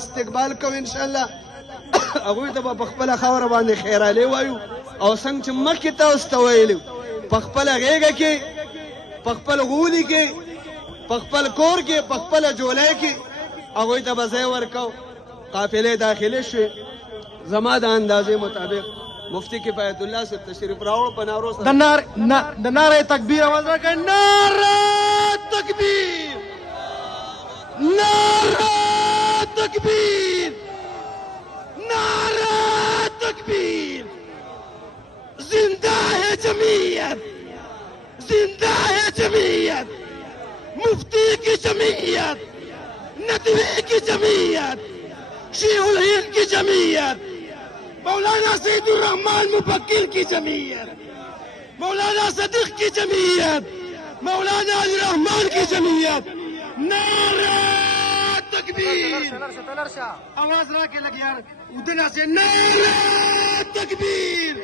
استقبال کوو ان شاء الله هغوی ته به په خپله خاوره باندې خیرالې وایو او څنګه چې مخکې تاسو ته ویلي په خپله غېږه کې په خپل غولي کې په خپل کور کې په خپله جولۍ کې هغوی ته به ځای ورکو قافلې داخلې شوې زما د اندازې مطابق مفتی کفایت الله صاحب تشریف راوړو په نارو سره د نعره تکبیر اواز راکړئ نعره تکبیر نعره تکبیر نعره تکبیر زندہ ہے جمعیت زندہ ہے جمعیت مفتی کی جمعیت ندوی کی جمعیت شیخ الہند کی جمعیت مولانا سید الرحمان مفکر کی جمعیت مولانا صدیق کی جمعیت مولانا علی رحمان کی جمعیت نعرہ تکبیر آواز را کے لگ یار ادنا سے نعرہ تکبیر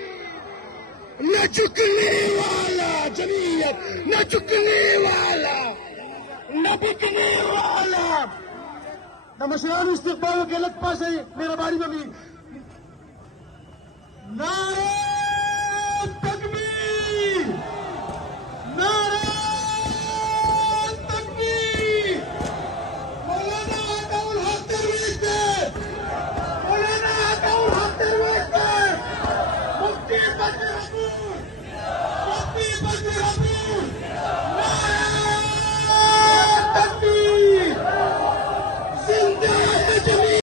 نہ جھکنے والا جمعیت نہ جھکنے والا نہ بکنے والا مشران استقبال کے لگ پاس ہے میرا باری میں بھی نعرہ